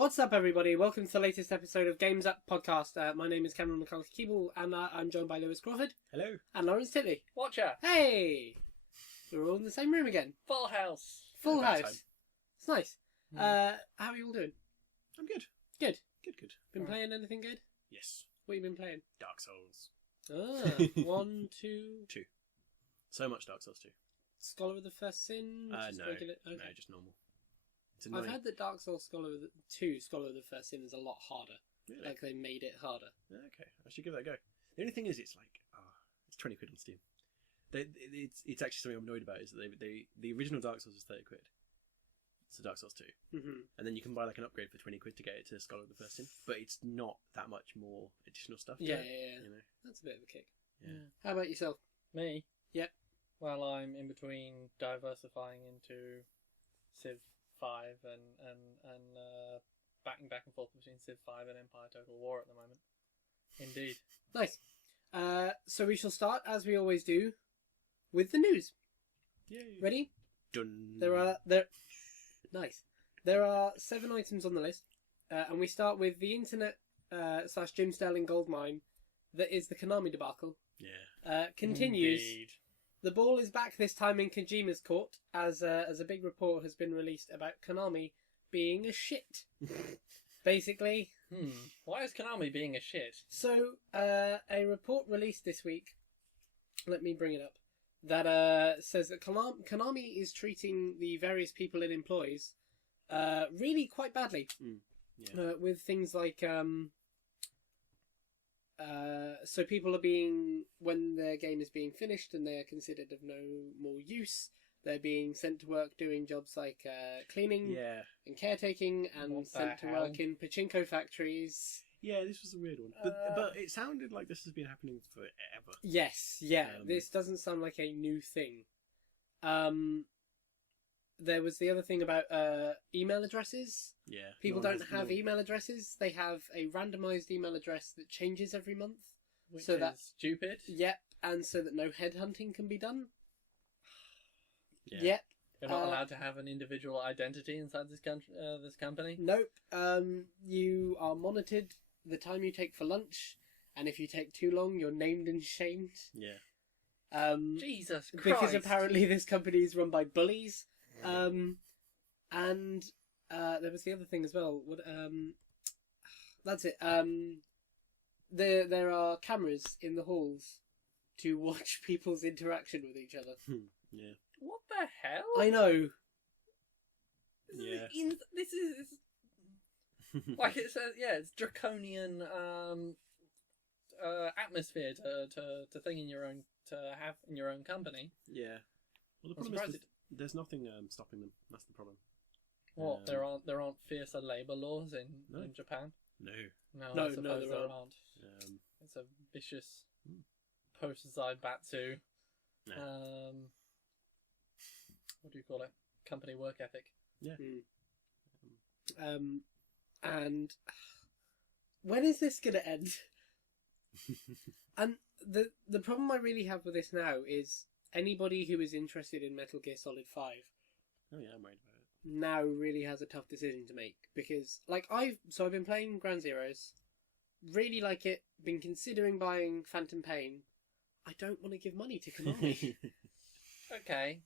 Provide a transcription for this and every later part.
What's up, everybody? Welcome to the latest episode of Games Up Podcast. My name is Cameron McCullough-Keeble, and I'm joined by Lewis Crawford. Hello. And Lawrence Titley. Watcher. Hey! We're all in the same room again. Full house. Full About house. time. It's nice. How are you all doing? I'm good. Good. Good. Been playing anything good? Yes. What have you been playing? Dark Souls. Ah, 1, 2... 2. So much Dark Souls 2. Scholar of the First Sin? No. Just regular... Okay. No, just normal. It's I've annoying. heard that Dark Souls Scholar of the... 2 Scholar of the First Sin is a lot harder. Really? Like, they made it harder. Okay, I should give that a go. The only thing is, it's like, it's 20 quid on Steam. It's actually something I'm annoyed about, is that the original Dark Souls is 30 quid. So Dark Souls 2. Mm-hmm. And then you can buy like an upgrade for 20 quid to get it to Scholar of the First Sin. But it's not that much more additional stuff. Yeah. You know? That's a bit of a kick. Yeah. How about yourself? Me? Yep. Well, I'm in between diversifying into Civ 5 and backing back and forth between Civ 5 and Empire Total War at the moment. Indeed. Nice. So we shall start, as we always do, with the news. Yay. Ready? Done. Nice. There are 7 items on the list, and we start with the internet / Jim Sterling goldmine that is the Konami debacle. Yeah. Continues. Indeed. The ball is back this time in Kojima's court, as a big report has been released about Konami being a shit. Basically. Why is Konami being a shit? So, a report released this week, let me bring it up, that says that Konami is treating the various people it employs really quite badly. Yeah. With things like... so people are being... When their game is being finished and they are considered of no more use, they're being sent to work doing jobs like cleaning and caretaking, and What the sent to hell? work in pachinko factories. Yeah, this was a weird one. But it sounded like this has been happening forever. Yes, yeah. This doesn't sound like a new thing. There was the other thing about email addresses. Yeah. People don't have email addresses. They have a randomised email address that changes every month. Which So is that- stupid. Yep, and so that no headhunting can be done. Yeah. Yep. You're not allowed to have an individual identity inside this this company. Nope. You are monitored the time you take for lunch, and if you take too long, you're named and shamed. Yeah. Jesus Christ. Because apparently this company is run by bullies. And there was the other thing as well. That's it. There are cameras in the halls to watch people's interaction with each other. Yeah. What the hell? I know. Yeah. This is like it says. Yeah, it's draconian atmosphere to thing in your own to have in your own company. Yeah. Well, the I'm problem surprised is there's nothing stopping them. That's the problem. What there aren't fiercer labour laws in Japan? No. No, No, I suppose there there aren't. aren't. It's a vicious post-Zaibatsu. No. What do you call it? Company work ethic. Yeah. And when is this going to end? And the problem I really have with this now is anybody who is interested in Metal Gear Solid 5 Oh yeah, I'm worried about it. now really has a tough decision to make, because I've been playing Ground Zeroes, really like it, been considering buying Phantom Pain. I don't want to give money to Konami. Okay.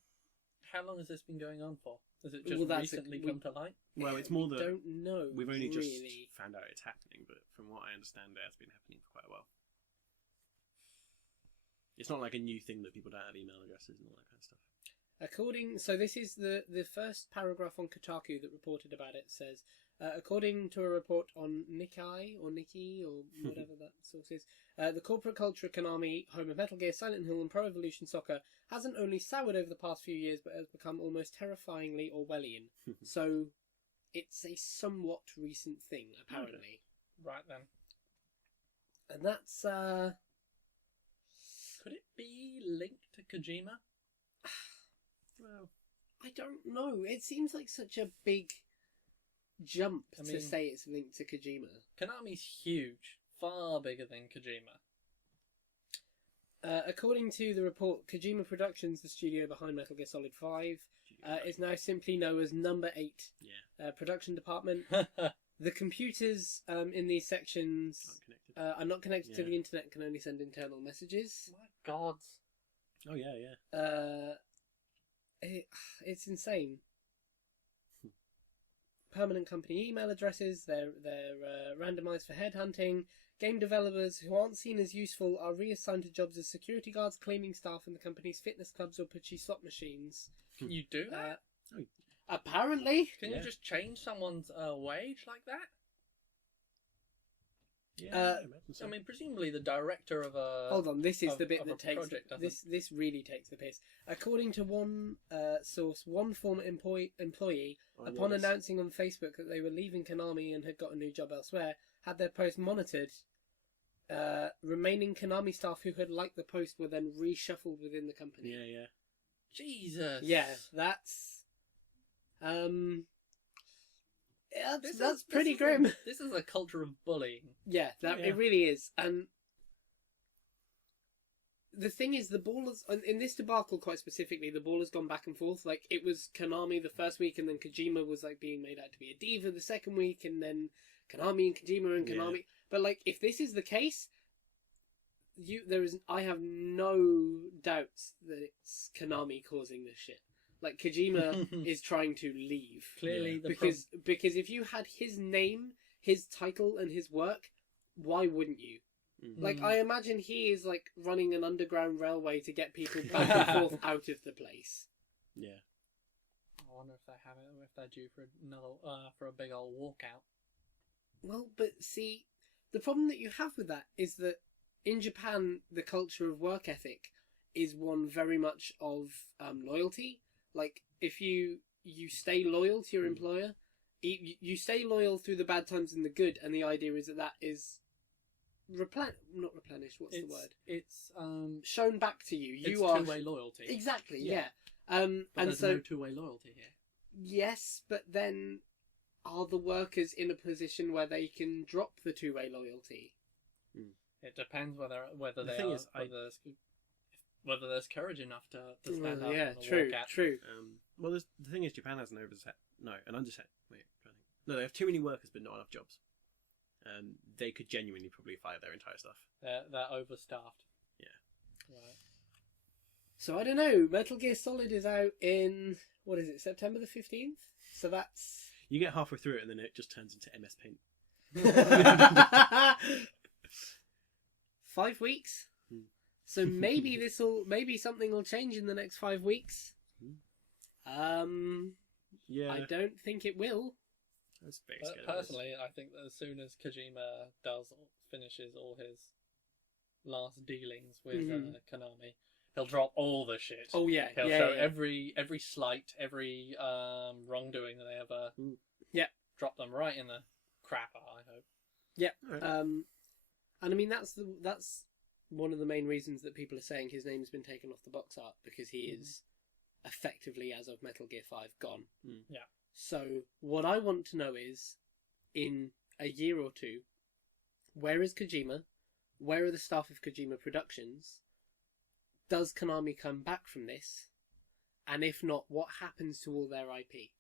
How long has this been going on for? Has it just Well, that's recently come to light? Well, it's more We that don't know. we've only really. just found out it's happening, but from what I understand, it has been happening for quite a while. It's not like a new thing that people don't have email addresses and all that kind of stuff. So this is the first paragraph on Kotaku that reported about it. Says, according to a report on Nikkei or Nikki or whatever that source is, the corporate culture of Konami, home of Metal Gear, Silent Hill, and Pro Evolution Soccer, hasn't only soured over the past few years, but has become almost terrifyingly Orwellian. So, it's a somewhat recent thing, apparently. Right then. And that's Could it be linked to Kojima? Well, I don't know. It seems like such a big jump to say it's linked to Kojima. Konami's huge. Far bigger than Kojima. According to the report, Kojima Productions, the studio behind Metal Gear Solid 5, is now simply known as Number 8 production department. The computers in these sections Unconnected. are not connected to Yeah. the internet. Can only send internal messages. My God. Oh yeah. It's insane. Permanent company email addresses. They're randomized for headhunting. Game developers who aren't seen as useful are reassigned to jobs as security guards, cleaning staff in the company's fitness clubs or pushy slot machines. Can you do that? Apparently. Can you just change someone's wage like that? Yeah, Uh, I imagine so. I mean, presumably the director of a... Hold on, this is of- the bit of that a takes project doesn't. this really takes the piss. According to one source, one former employee, Oh, upon yes. announcing on Facebook that they were leaving Konami and had got a new job elsewhere, had their post monitored. Remaining Konami staff who had liked the post were then reshuffled within the company. Yeah. Jesus. Yeah, that's that's pretty is grim. This is a culture of bullying. Yeah, that Yeah. it really is. And the thing is, the ball has, in this debacle quite specifically, the ball has gone back and forth. Like, it was Konami the first week, and then Kojima was like being made out to be a diva the second week, and then Konami and Kojima and Konami. Yeah. But like, if this is the case, I have no doubts that it's Konami causing this shit. Like, Kojima is trying to leave. Clearly, Yeah. the Because if you had his name, his title, and his work, why wouldn't you? Like, I imagine he is like running an underground railway to get people back and forth out of the place. Yeah. I wonder if they have it, or if they're due for another for a big old walkout. Well, but see, the problem that you have with that is that in Japan, the culture of work ethic is one very much of loyalty. Like, if you stay loyal to your employer, you stay loyal through the bad times and the good, and the idea is that is not replenished. What's the word? It's Shown back to you. it's You are two-way loyalty. exactly, Yeah. yeah. But And there's so no two-way loyalty here. yes, but then are the workers in a position where they can drop the two-way loyalty? It depends whether The they thing are, is, whether there's courage enough to stand up yeah, and true, walk out. true. Well, the thing is, Japan has an an underset. Wait, I'm trying to think. No, they have too many workers, but not enough jobs. They could genuinely probably fire their entire staff. They're overstaffed. Yeah. Right. So I don't know. Metal Gear Solid is out in what is it? September the 15th. So that's You get halfway through it, and then it just turns into MS Paint. 5 weeks. So maybe maybe something will change in the next 5 weeks. Yeah. I don't think it will. That's very But scary. personally, I think that as soon as Kojima finishes all his last dealings with Konami, he'll drop all the shit. Oh yeah, He'll yeah, show yeah. every slight, every wrongdoing that they ever Yeah. drop them right in the crapper, I hope. Yeah. Alright. And I mean that's one of the main reasons that people are saying his name's been taken off the box art, because he is effectively, as of Metal Gear 5, gone. Yeah. So what I want to know is, in a year or two, where is Kojima? Where are the staff of Kojima Productions? Does Konami come back from this? And if not, what happens to all their IP?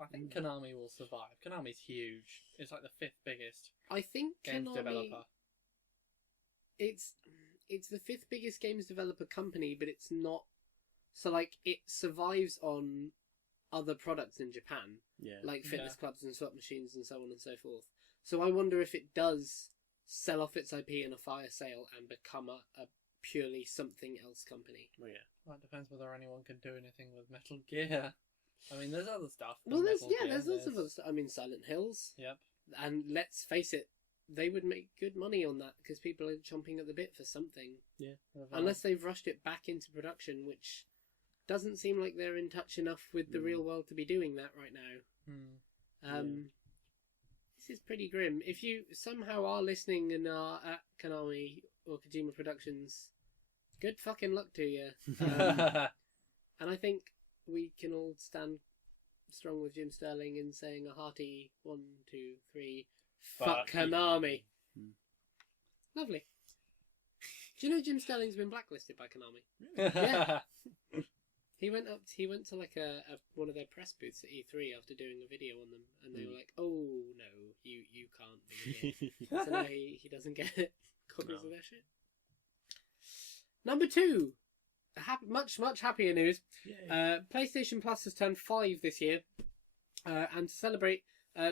I think Konami will survive. Konami's huge. It's like the 5th biggest I think games Konami, developer. It's the 5th biggest games developer company, but it's not. So like it survives on other products in Japan, Yeah. like fitness clubs and slot machines and so on and so forth. So I wonder if it does sell off its IP in a fire sale and become a purely something else company. Oh yeah. Well, it depends whether anyone can do anything with Metal Gear. I mean, there's other stuff. Well, there's Metal Gear, there's lots of other stuff. I mean, Silent Hills, Yep. and let's face it, they would make good money on that because people are chomping at the bit for something. Yeah. Unless they've rushed it back into production, which doesn't seem like they're in touch enough with the real world to be doing that right now. This is pretty grim. If you somehow are listening and are at Konami or Kojima Productions, good fucking luck to you. And I think we can all stand strong with Jim Sterling in saying a hearty 1, 2, 3, fuck Konami. Lovely. Do you know Jim Sterling's been blacklisted by Konami? Yeah. He went to like a one of their press booths at E3 after doing a video on them, and they were like, "Oh no, you year. So now he doesn't get copies No. of their shit. Number 2. Much happier news. Yay. PlayStation Plus has turned 5 this year. And to celebrate,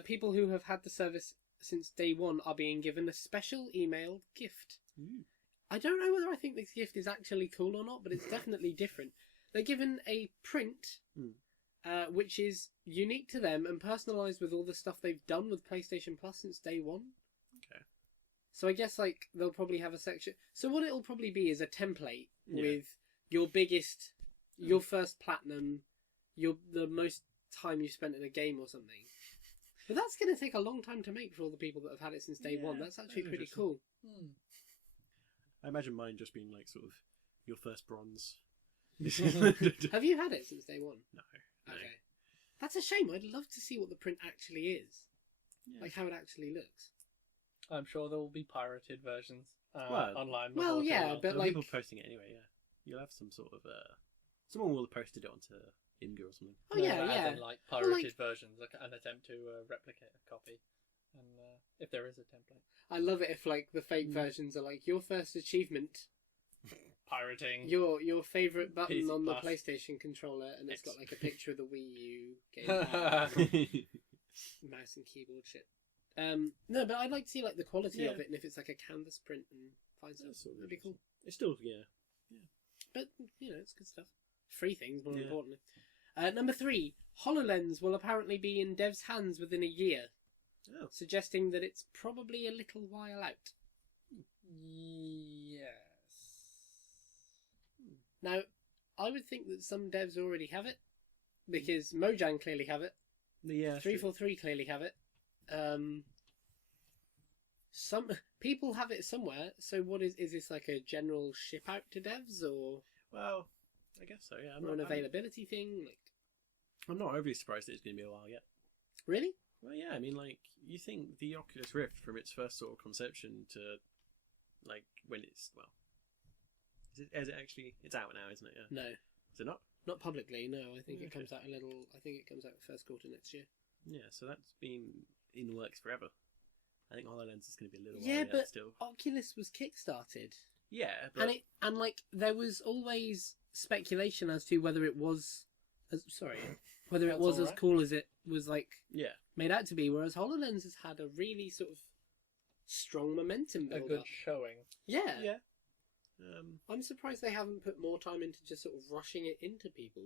people who have had the service since day one are being given a special email gift. Ooh. I don't know whether I think this gift is actually cool or not, but it's definitely different. They're given a print, which is unique to them and personalised with all the stuff they've done with PlayStation Plus since day one. Okay. So I guess like they'll probably have a section. So what it'll probably be is a template Yeah. with your biggest, your first platinum, the most time you spent in a game or something. But that's going to take a long time to make for all the people that have had it since day one. That's actually pretty interesting. cool. I imagine mine just being like sort of your first bronze. Have you had it since day one? No. Okay. That's a shame. I'd love to see what the print actually is. Yeah. Like how it actually looks. I'm sure there will be pirated versions Well, online. well, before yeah, too long. but There are like- people posting it anyway. Yeah, you'll have some sort of someone will have posted it onto Imgur or something. Oh No, yeah, but as yeah. in, like Well, pirated like- versions, like an attempt to replicate a copy, and if there is a template, I love it if like the fake versions are like your first achievement, pirating. your favourite button PC on the Plus. PlayStation controller, and it's got like a picture of the Wii U game, mouse and keyboard shit. No, but I'd like to see like the quality of Yeah. it, and if it's like a canvas print and fine stuff, That's sort of that'd be cool. It's still yeah. But you know, it's good stuff. Free things, more Yeah. importantly. Number 3, HoloLens will apparently be in devs' hands within a year, Oh. suggesting that it's probably a little while out. Yes. Now, I would think that some devs already have it, because Mojang clearly have it. Yeah. 343 clearly have it. Some people have it somewhere. So, what is this like a general ship out to devs, or Well, I guess so. Yeah. an availability thing? Like, I'm not overly surprised that it's going to be a while yet. really? Well, yeah. I mean, like you think the Oculus Rift from its first sort of conception to like when it's is it actually? It's out now, isn't it? Yeah. No, Is it not? not publicly. No, I think it Okay. comes out I think it comes out first quarter next year. Yeah. So that's been in the works forever. I think HoloLens is going to be a little Yeah, while yet but still. Oculus was kickstarted, Yeah, but and like there was always speculation as to whether it was, whether it That's was as alright. cool as it was like yeah. made out to be. Whereas HoloLens has had a really sort of strong momentum A build good up. showing. Yeah. Yeah. I'm surprised they haven't put more time into just sort of rushing it into people.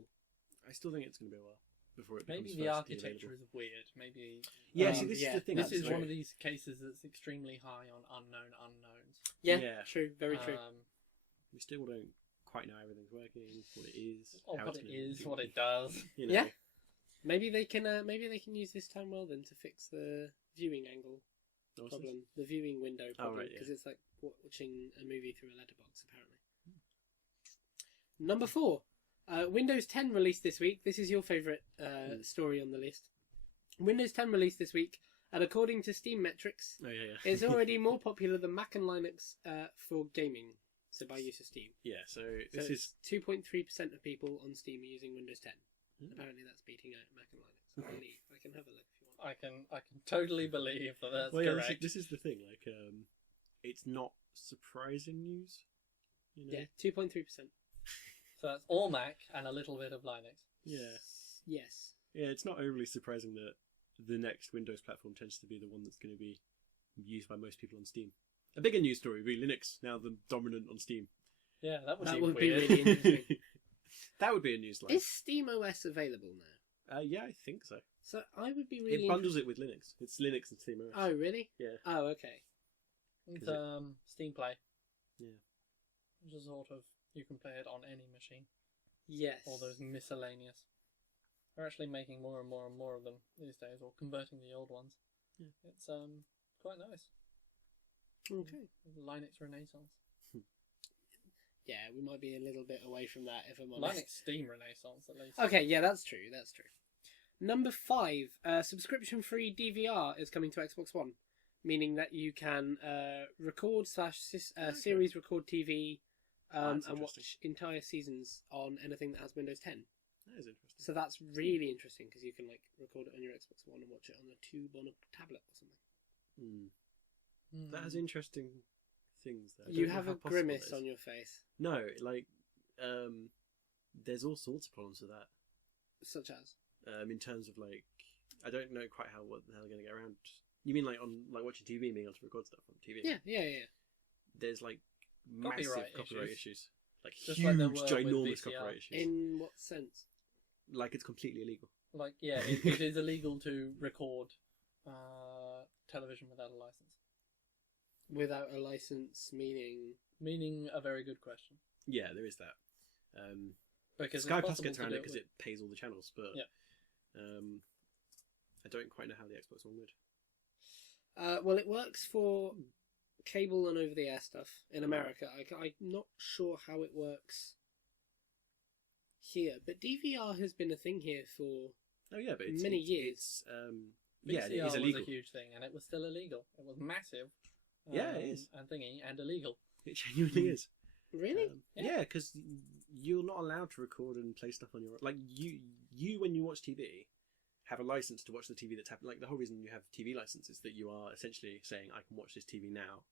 I still think it's going to be a while before it becomes Maybe the firstly architecture available. is weird. Maybe. Yeah, Um, see, this yeah, is the thing. This that's is one true. of these cases that's extremely high on unknown unknowns. Yeah, Yeah. true, very true. We still don't quite know how everything's working, what it is, Or how what it's it gonna is, do. what it does. You know. Yeah. Maybe they can use this time well then to fix the viewing angle What's this? problem, the viewing window problem, right, because yeah. it's like watching a movie through a letterbox apparently. Number 4, Windows 10 released this week. This is your favourite story on the list. Windows 10 released this week, and according to Steam metrics, Oh yeah, yeah. it's already more popular than Mac and Linux for gaming. So by use of Steam, Yeah. So so this is 2.3% of people on Steam are using Windows 10. Mm. Apparently, that's beating out Mac and Linux. I believe I can have a look if you want. I can totally believe that that's well, yeah. correct. This is the thing. Like, it's not surprising news. You know? Yeah, 2.3%. So that's all Mac and a little bit of Linux. Yeah. Yes. Yeah. It's not overly surprising that the next Windows platform tends to be the one that's going to be used by most people on Steam. A bigger news story, really. Linux now the dominant on Steam. Yeah, that would That seem would be weird. really interesting. That would be a news line. Is Steam OS available now? Yeah, I think so. So I would be really. It bundles it with Linux. It's Linux and SteamOS. Oh, really? Yeah. Oh, okay. It's Is it- Steam Play. Yeah. Which is sort of, you can play it on any machine. Yes. All those miscellaneous. They're actually making more and more and more of them these days, or converting the old ones. Yeah. It's quite nice. Okay. Linux Renaissance. Yeah, we might be a little bit away from that if I'm honest. Linux Steam Renaissance, at least. Okay, yeah, that's true. That's true. Number 5, subscription-free DVR is coming to Xbox One, meaning that you can record / series record TV That's and interesting. watch entire seasons on anything that has Windows 10. That is interesting. So that's really interesting because you can like record it on your Xbox One and watch it on a tube on a tablet or something. That has interesting things there. I You don't know have how a possible grimace that is. on your face, No, like, there's all sorts of problems with that. such as. In terms of like, I don't know quite what the hell they're going to get around. You mean like on like watching TV and being able to record stuff on TV? Yeah. There's like massive copyright issues. Like Just huge, like there were with ginormous VCR. copyright issues. In what sense? Like it's completely illegal. Like, yeah, it is illegal to record television without a license. Without a license, Meaning a very good question. Yeah, there is that. Because Sky it's Plus possible gets to around do it because it pays all the channels, but Yeah. I don't quite know how the Xbox One would. well, it works for cable and over-the-air stuff in America. I'm not sure how it works here, but DVR has been a thing here for Oh yeah, but it's, many it's, years. It's, VCR it is was illegal. a huge thing, and it was still illegal. It was massive. Yeah, it is. And thingy, and illegal. It genuinely is. Really? Yeah, because you're not allowed to record and play stuff on your like you when you watch TV have a license to watch the TV that's happening. Like the whole reason you have TV license is that you are essentially saying I can watch this TV now.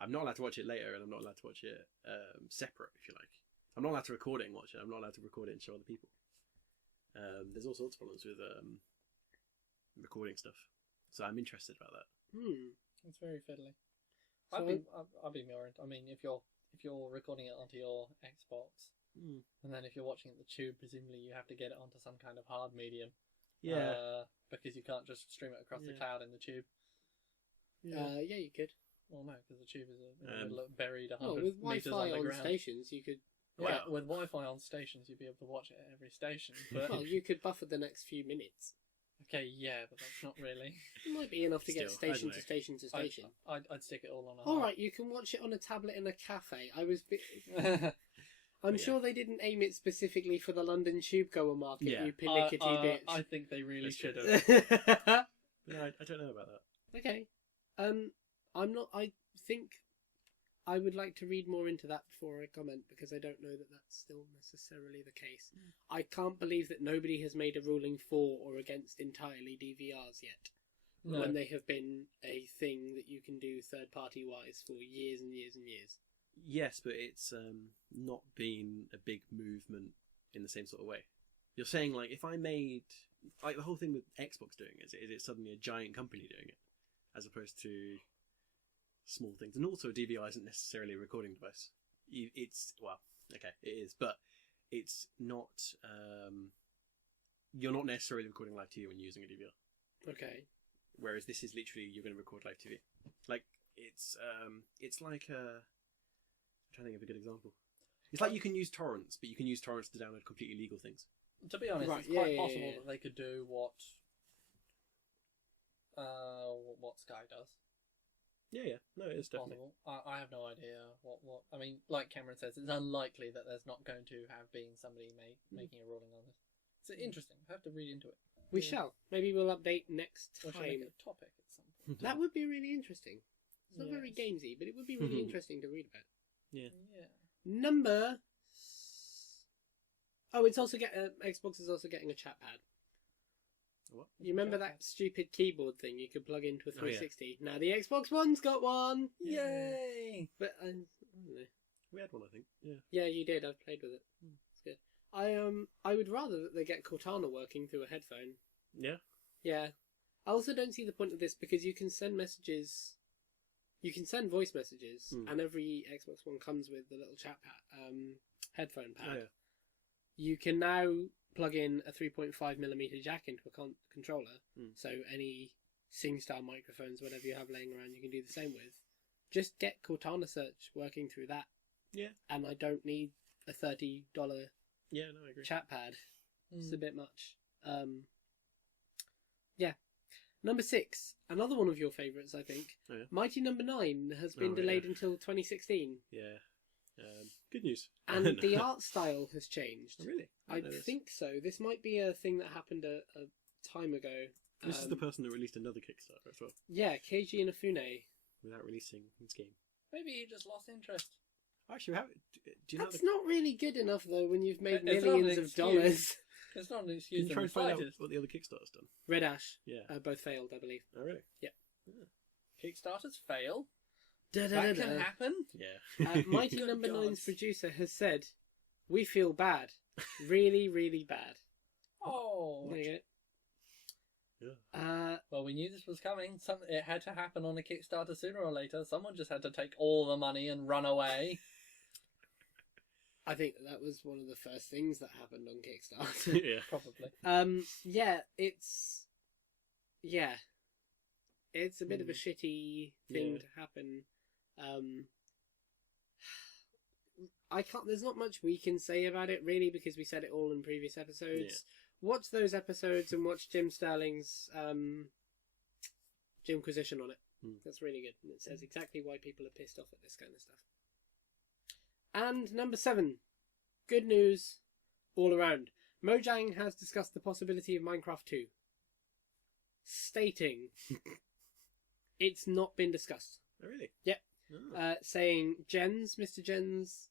I'm not allowed to watch it later, and I'm not allowed to watch it separate, if you like. I'm not allowed to record it and watch it. I'm not allowed to record it and show other people. There's all sorts of problems with recording stuff, so I'm interested about that. It's very fiddly. So I'd be more. I mean, if you're recording it onto your Xbox, and then if you're watching it the tube, presumably you have to get it onto some kind of hard medium. Yeah, because you can't just stream it across the cloud in the tube. yeah, you could. Well, no, because the tube is buried 100 Oh, with meters Wi-Fi on underground. stations, you could. Yeah, with Wi-Fi on stations, you'd be able to watch it at every station. But Well, you could buffer the next few minutes. okay, yeah, but that's not really. It might be enough to get Still, I station don't to know. station to station. I'd stick it all on a. All right, you can watch it on a tablet in a cafe. I'm Yeah. sure they didn't aim it specifically for the London tube goer market. Yeah. You pernickety bitch. I think they really That's should true. have. No, I don't know about that. Okay. I'm not. I think I would like to read more into that before I comment because I don't know that that's still necessarily the case. I can't believe that nobody has made a ruling for or against entirely DVRs yet, No. when they have been a thing that you can do third-party wise for years and years and years. Yes, but it's not been a big movement in the same sort of way. You're saying like if I made like the whole thing with Xbox doing it, is it suddenly a giant company doing it, as opposed to small things? And also, a DVR isn't necessarily a recording device. It's well, okay, it is, but it's not. You're not necessarily recording live TV when you're using a DVR. Okay. Whereas this is literally you're going to record live TV. Like it's like I'm trying to think of a good example. It's like you can use torrents, but you can use torrents to download completely illegal things. To be honest, Right, it's quite yeah, possible yeah. that they could do what Sky does. Yeah. No, it is definitely. Possible. I have no idea what. I mean, like Cameron says, it's unlikely that there's not going to have been somebody making a ruling on this. It's interesting. I have to read into it. We Yeah. shall. Maybe we'll update next Or should I make time. it a topic at some point? That would be really interesting. It's not very Yes. gamesy, but it would be really interesting to read about. Yeah. Yeah. Number. Oh, it's also Xbox is also getting a chat pad. What? You remember that stupid keyboard thing you could plug into a 360? Now the Xbox One's got one. Yay! But I don't know. We had one, I think. Yeah. Yeah, you did. I've played with it. It's good. I would rather that they get Cortana working through a headphone. Yeah. Yeah. I also don't see the point of this because you can send messages. You can send voice messages, and every Xbox One comes with the little chat pad, headphone pad. Oh, yeah. You can now plug in a 3.5mm jack into a controller, so any SingStar microphones, whatever you have laying around, you can do the same with. Just get Cortana Search working through that. Yeah. And I don't need a $30 Yeah, no, I agree. chat pad. It's a bit much. Yeah. Number 6, another one of your favourites, I think. Oh, yeah. Mighty Number 9 has been delayed until 2016. Yeah. Good news. And the art style has changed. Really? I think so. This might be a thing that happened a time ago. This is the person that released another Kickstarter as well, Yeah, Keiji Inafune. without releasing his game. Maybe he just lost interest. Actually, do you know That's not really good enough, though, when you've made It's not an millions of excuse. dollars. It's not an Can excuse you try in and the find out slightest. what the other Kickstarter's done? Red Ash, Yeah. both failed, I believe. Oh, really? Yeah. Kickstarters fail. Da, da, That da, can da. happen. Yeah. Mighty Good Number God. Nine's producer has said, "We feel bad, really, really bad." Oh. There you Yeah. go. Well, we knew this was coming. It had to happen on a Kickstarter sooner or later. Someone just had to take all the money and run away. I think that was one of the first things that happened on Kickstarter. Yeah. Probably. Yeah, it's a bit of a shitty thing Yeah. to happen. I can't. There's not much we can say about it really because we said it all in previous episodes. Watch those episodes and watch Jim Sterling's Jimquisition on it. That's really good, and it says exactly why people are pissed off at this kind of stuff. And number 7, good news all around. Mojang has discussed the possibility of Minecraft 2, stating it's not been discussed. Oh, really? Yep. Oh. Saying Mr. Jens,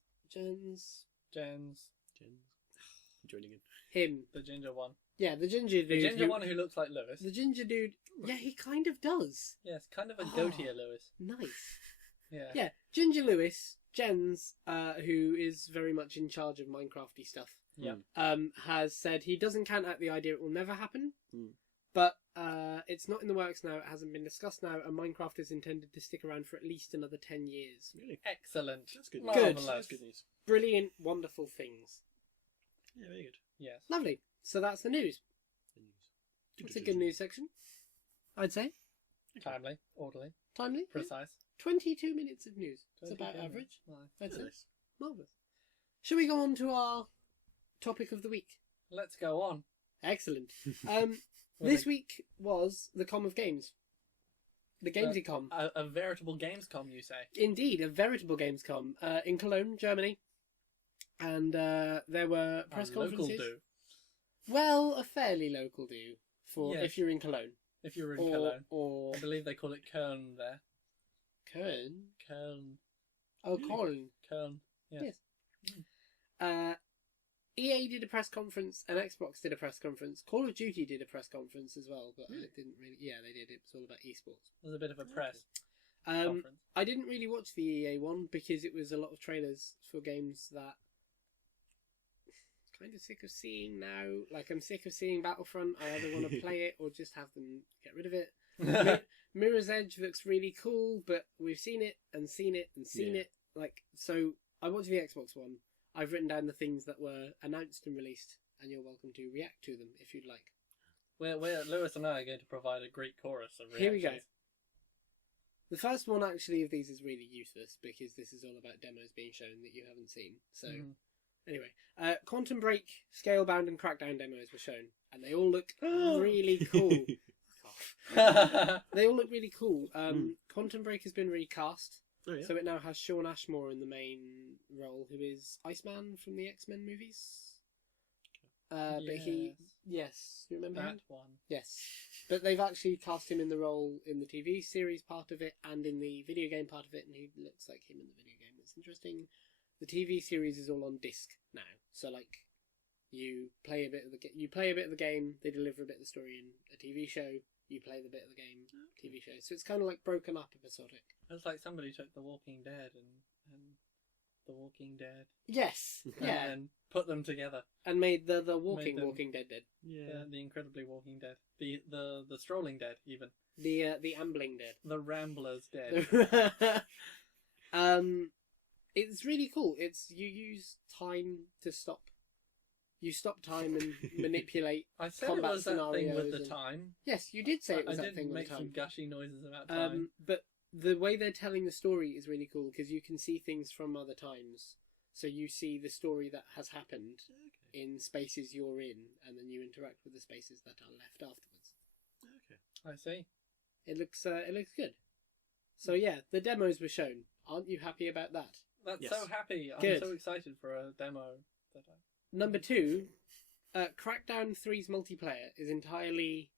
Joining in. him, The ginger one. yeah, the ginger dude, The ginger one who looks like Lewis. the ginger dude, yeah, he kind of does. Yes, kind of a Oh. goateer Lewis. Nice. Yeah. Yeah, Ginger Lewis, Jens, who is very much in charge of Minecrafty stuff, Yeah. has said he doesn't count out the idea it will never happen, Mm. but it's not in the works now, it hasn't been discussed now, and Minecraft is intended to stick around for at least another 10 years. Really? Excellent. That's good. Good. Marvellous. That's good news. Brilliant, wonderful things. Yeah, very good. Yes. Lovely. So that's the news. Good news. It's a good news section, I'd say. Timely, orderly, Timely. Yeah. precise. 22 minutes of news. It's 22 about minutes. average. Nice. I'd say. Nice. Marvellous. Shall we go on to our topic of the week? Let's go on. Excellent. With This week was the Com of Games. The Gamescom. a veritable Gamescom, you say? Indeed, a veritable Gamescom in Cologne, Germany. And there were press A local conferences. do. Well, a fairly local do for Yes. if you're in Cologne. If you're in or, Cologne. Or I believe they call it Köln there. Köln? Köln. Oh, Really? Köln. Köln. Yes. Yes. EA did a press conference and Xbox did a press conference. Call of Duty did a press conference as well, but Really? it didn't really. Yeah, they did. It was all about esports. There's a bit of a press Um, conference. I didn't really watch the EA one because it was a lot of trailers for games that I'm kind of sick of seeing now. Like, I'm sick of seeing Battlefront. I either want to play it or just have them get rid of it. Mirror's Edge looks really cool, but we've seen it and seen it and seen Yeah. it. Like, so I watched the Xbox one. I've written down the things that were announced and released, and you're welcome to react to them if you'd like. We're Lewis and I are going to provide a Greek chorus of reactions. Here we go. The first one, actually, of these is really useless because this is all about demos being shown that you haven't seen. So, anyway, Quantum Break, Scalebound, and Crackdown demos were shown, and they all look really cool. They all look really cool. Quantum Break has been recast, Oh, yeah. so it now has Sean Ashmore in the main role, who is Iceman from the X-Men movies. But he, yes, you remember That him? one. Yes, but they've actually cast him in the role in the TV series part of it and in the video game part of it, and he looks like him in the video game. It's interesting. The TV series is all on disc now, so like you play a bit of the game, they deliver a bit of the story in a TV show. You play the bit of the game, TV show. So it's kind of like broken up episodic. It's like somebody took The Walking Dead and The Walking Dead Yes, yeah, and put them together. and made the Walking them- Dead dead, Yeah. The incredibly Walking Dead. The Strolling Dead, even. the Ambling dead. The Ramblers Dead. It's really cool. You use time to stop. You stop time and manipulate. I said combat it was that thing with scenarios the and- time. Yes, you did say it I was that did thing with make the some time. gushy noises about time. But the way they're telling the story is really cool because you can see things from other times. So you see the story that has happened Okay. in spaces you're in, and then you interact with the spaces that are left afterwards. Okay. I see. It looks good. So yeah, the demos were shown. Aren't you happy about that? That's Yes. so happy. Good. I'm so excited for a demo. That I... Number 2, Crackdown 3's multiplayer is entirely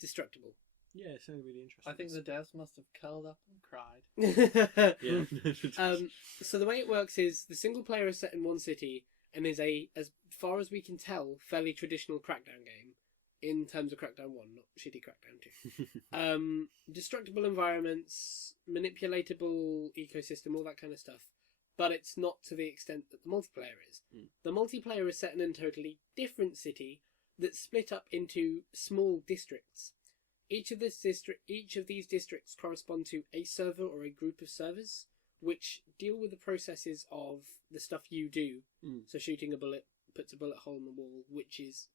destructible. Yeah, it sounded really interesting. I think the devs must have curled up and cried. Yeah. So the way it works is the single player is set in one city and is as far as we can tell, fairly traditional Crackdown game. in terms of Crackdown 1, not shitty Crackdown 2. Destructible environments, manipulatable ecosystem, all that kind of stuff. But it's not to the extent that the multiplayer is. The multiplayer is set in a totally different city that's split up into small districts. Each of these districts correspond to a server or a group of servers, which deal with the processes of the stuff you do. So shooting a bullet puts a bullet hole in the wall, which is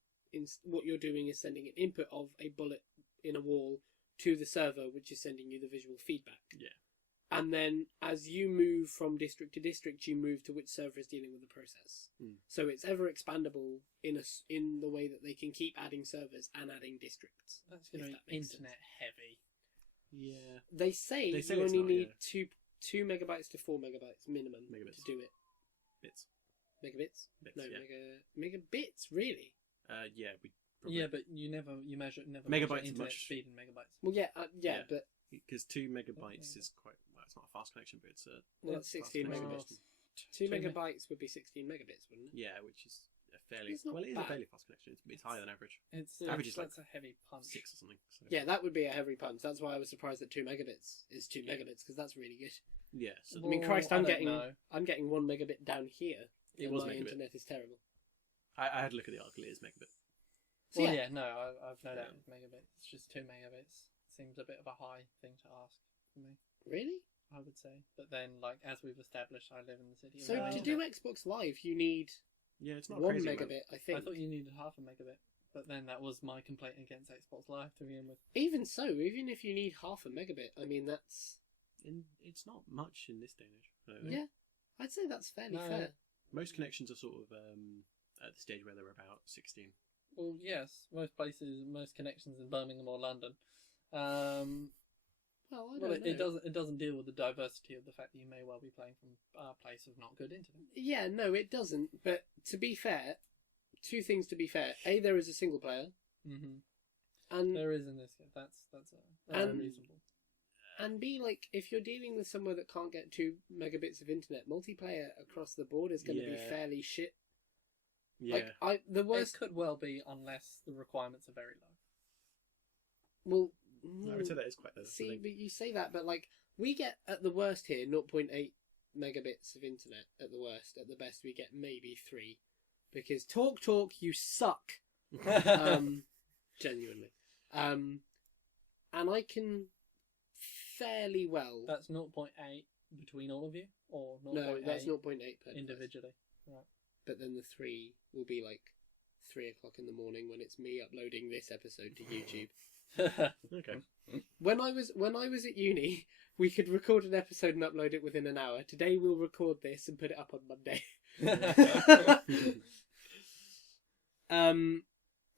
what you're doing is sending an input of a bullet in a wall to the server, which is sending you the visual feedback. Yeah. And then as you move from district to district, you move to which server is dealing with the process. So it's ever expandable in the way that they can keep adding servers and adding districts. That's going to be internet heavy. Yeah. They say you only need 2 megabytes to 4 megabytes minimum to do it. Bits. Megabits? Bits, No, yeah. megabits, really? Yeah, we probably... Yeah, but you never measure Megabytes measure is internet much- speed in megabytes. Well, yeah, but Because 2 megabytes is quite... Well, it's not a fast connection, but it's a... well, that's 16 fast megabits. connection. 2 megabytes would be 16 megabits, wouldn't it? Yeah, which is a fairly... It's not Well, it is bad. a fairly fast connection. It's higher than average. It's Average is like that's a heavy punch. 6 or something. So. Yeah, that would be a heavy punch. That's why I was surprised that 2 megabits is 2 megabits, because that's really good. Yeah, so... I mean, Well, Christ, I I'm don't getting know. 1 megabit down here. It and was my megabit. internet is terrible. I had a look at the article, it is megabit. So Well, yeah. yeah, no, I've no doubt it's megabits. It's just 2 megabits. Seems a bit of a high thing to ask for me, Really? I would say. But then, like, as we've established, I live in the city. So of to London. do Xbox Live, you need Yeah, it's not 1 crazy megabit, I think. I thought you needed half a megabit. But then that was my complaint against Xbox Live to begin with. Even so, even if you need half a megabit, I mean, that's... It's not much in this day and age. I don't Yeah, think. I'd say that's fairly No. fair. Most connections are sort of at the stage where they're about 16. Well, yes, most places, most connections in Birmingham or London. Well, I don't Well, know. it doesn't deal with the diversity of the fact that you may well be playing from a place of not good internet. Yeah, no, it doesn't. But to be fair, 2 things to be fair. A, there is a single player. Mm-hmm. And There is in this. That's And- reasonable. And B, like, if you're dealing with somewhere that can't get 2 megabits of internet, multiplayer across the board is going to be Yeah. fairly shit. Yeah. Like, the It worst... could well be, unless the requirements are very low. Well, I would say that is quite low. see, but you say that, but, like, we get, at the worst here, 0.8 megabits of internet at the worst. At the best, we get maybe 3. Because talk, you suck. Genuinely. And I can fairly well... That's 0.8 between all of you, or 0.8 No, that's 0.8 per device. individually. Right. But then the 3 will be like 3 o'clock in the morning when it's me uploading this episode to YouTube. Okay. When I was at uni, we could record an episode and upload it within an hour. Today we'll record this and put it up on Monday.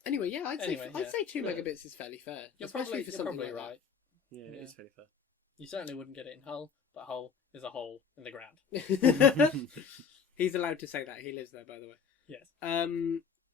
Anyway, yeah, I'd say 2 Yeah. megabits is fairly fair, You're especially for something probably like right. Yeah, Yeah. it is fairly fair. You certainly wouldn't get it in Hull, but Hull is a hole in the ground. that. He's allowed to say that. He lives there, by the way. Yes.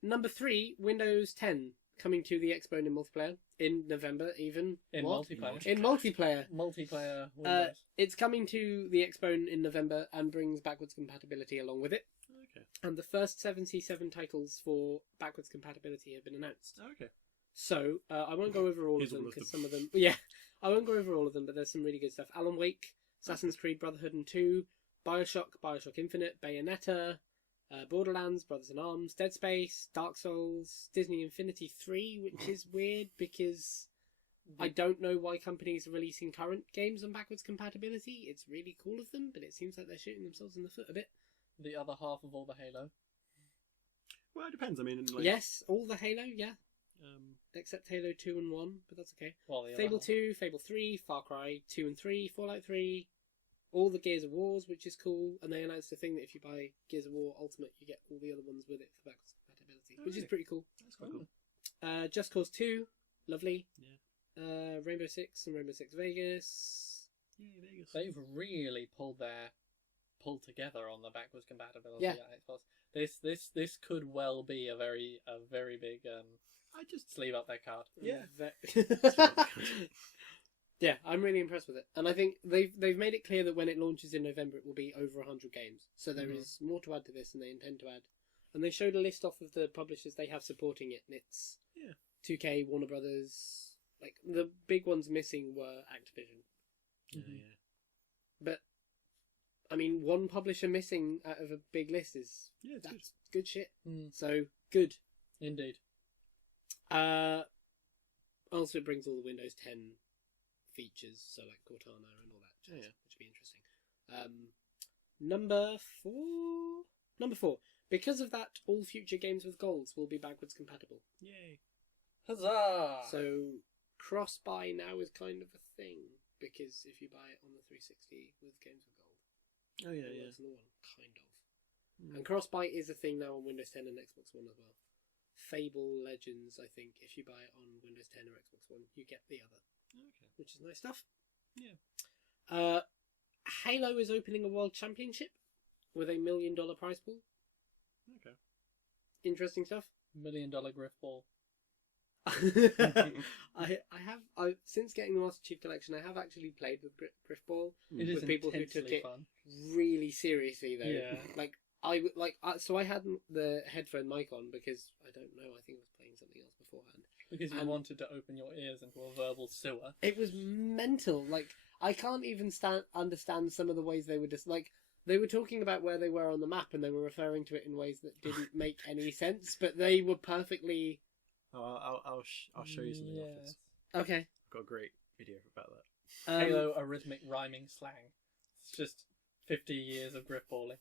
Number 3, Windows 10 coming to the Expo in multiplayer in November. Even In What? multiplayer. In multiplayer. Multiplayer Windows. It's coming to the Expo in November and brings backwards compatibility along with it. Okay. And the first 77 titles for backwards compatibility have been announced. Okay. So I won't go over all of Here's them all of because them. some of them, yeah, I won't go over all of them. But there's some really good stuff: Alan Wake, Assassin's Creed Brotherhood and 2, Bioshock, Bioshock Infinite, Bayonetta, Borderlands, Brothers in Arms, Dead Space, Dark Souls, Disney Infinity 3, which is weird because I don't know why companies are releasing current games on backwards compatibility. It's really cool of them, but it seems like they're shooting themselves in the foot a bit. The other half of all the Halo. Well, it depends. I mean, like, Yes, all the Halo, yeah, Um, except Halo 2 and 1, but that's okay. Well, the other Fable half. 2, Fable 3, Far Cry 2 and 3, Fallout 3, all the Gears of Wars, which is cool, and they announced a thing that if you buy Gears of War Ultimate, you get all the other ones with it for backwards compatibility, which is really? pretty cool. that's quite cool. Just Cause 2, lovely. Yeah. Rainbow Six and Rainbow Six Vegas. Yay, Vegas. They've really pulled together on the backwards compatibility Yeah. at Xbox. This could well be a very big I just sleeve up their card. Yeah. Yeah, I'm really impressed with it, and I think they've made it clear that when it launches in November, it will be over 100 games. So there is more to add to this, and they intend to add. And they showed a list off of the publishers they have supporting it, and it's 2K, Warner Brothers. Like, the big ones missing were Activision. Yeah. But, I mean, one publisher missing out of a big list is... Yeah, it's that's good shit. Mm. So, good. Indeed. Also, it brings all the Windows 10 features, so like Cortana and all that jazz, which would be interesting. Number four. Because of that, all future games with golds will be backwards compatible. Yay. Huzzah! So, cross-buy now is kind of a thing, because if you buy it on the 360 with games with gold, Oh, yeah, it yeah. works on the one, kind of. And cross-buy is a thing now on Windows 10 and Xbox One as well. Fable Legends, I think, if you buy it on Windows 10 or Xbox One, you get the other. Okay. Which is nice stuff. Yeah. Halo is opening a world championship with $1 million prize pool. Okay. Interesting stuff. $1 million griff ball. I since getting the Master Chief Collection, I have actually played with Griffball It is with people who took intensely it fun. really seriously, though. Yeah. So I had the headphone mic on because I don't know. I think I was playing something else beforehand. Because you wanted to open your ears into a verbal sewer. It was mental. Like, I can't even understand some of the ways they were just like. They were talking about where they were on the map, and they were referring to it in ways that didn't make any sense. But they were perfectly. Oh, I'll show you something afterwards. Okay. I've got a great video about that. Halo arrhythmic rhyming slang. It's just 50 years of griff balling.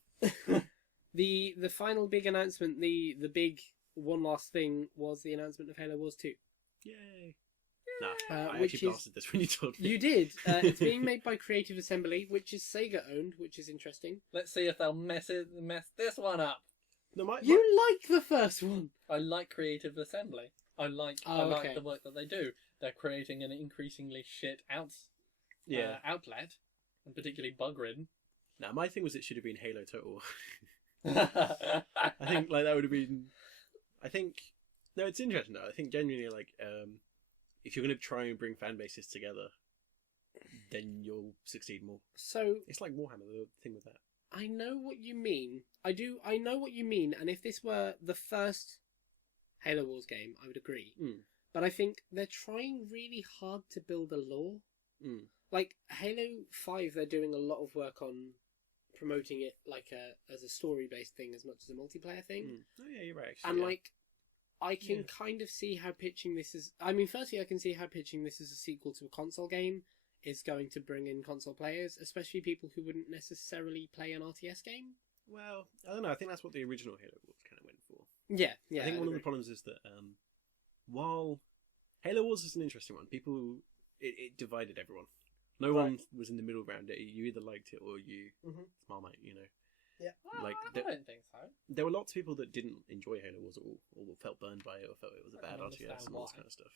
The final big announcement, the big one last thing, was the announcement of Halo Wars 2. Yay! Nah, I which actually is- blasted this when you told me. You did. It's being made by Creative Assembly, which is Sega owned, which is interesting. Let's see if they'll mess this one up. No, You like the first one. I like Creative Assembly. I like okay. the work that they do. They're creating an increasingly shit outlet, and particularly bug-ridden. Nah, my thing was it should have been Halo Total. I think like that would have been. I think no, it's interesting though. I think genuinely like if you're going to try and bring fan bases together, then you'll succeed more. So It's like Warhammer, the thing with that. I know what you mean. I know what you mean. And if this were the first Halo Wars game, I would agree. But I think they're trying really hard to build a lore. Like Halo 5, they're doing a lot of work on promoting it like as a story-based thing as much as a multiplayer thing. Oh yeah, you're right. Actually, And yeah. like, I can kind of see how pitching this is. I mean, firstly, I can see how pitching this as a sequel to a console game is going to bring in console players, especially people who wouldn't necessarily play an RTS game. Well, I don't know. I think that's what the original Halo Wars kind of went for. Yeah. I think one of the agree. problems is that while Halo Wars is an interesting one, it divided everyone. No one was in the middle ground. You either liked it or you Marmite, you know. Yeah. Like I don't think so. there were lots of people that didn't enjoy Halo Wars at all, or felt burned by it, or felt it was a I bad can RTS understand and all this why. kind of stuff.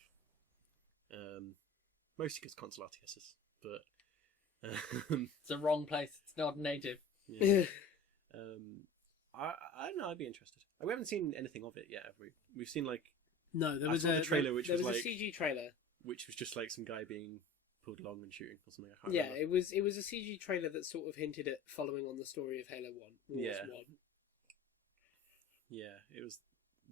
Mostly because console RTSs, but It's the wrong place. It's not native. yeah. I don't know. I'd be interested. We haven't seen anything of it yet, have we? We've seen like No, there I was saw a the trailer, which there was was like- a CG trailer. which was just like some guy being pulled along and shooting or something. I can't Yeah, remember. it was a CG trailer that sort of hinted at following on the story of Halo 1. Wars Yeah. 1. Yeah, it was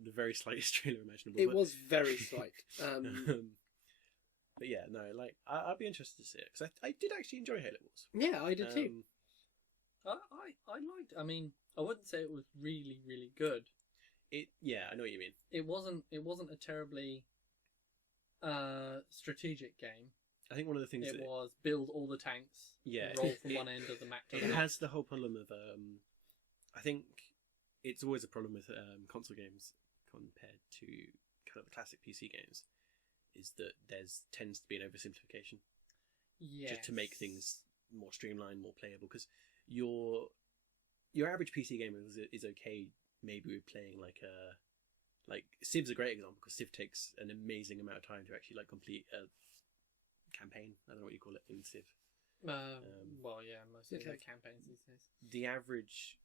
the very slightest trailer imaginable. It but, was very slight. but yeah, no, like I'd be interested to see it because I did actually enjoy Halo Wars. Yeah, I did too. I liked. I mean, I wouldn't say it was really, really good. Yeah, I know what you mean. It wasn't a terribly strategic game. I think one of the things It that was build all the tanks. Yeah. Roll from one end of the map to the it next. has the whole problem of I think it's always a problem with console games compared to kind of the classic PC games is that tends to be an oversimplification just to make things more streamlined, more playable. Because your average PC gamer is okay maybe with playing like Civ's a great example because Civ takes an amazing amount of time to actually like complete a campaign. I don't know what you call it in Civ. Well, yeah, most of the Okay. campaigns these days. The average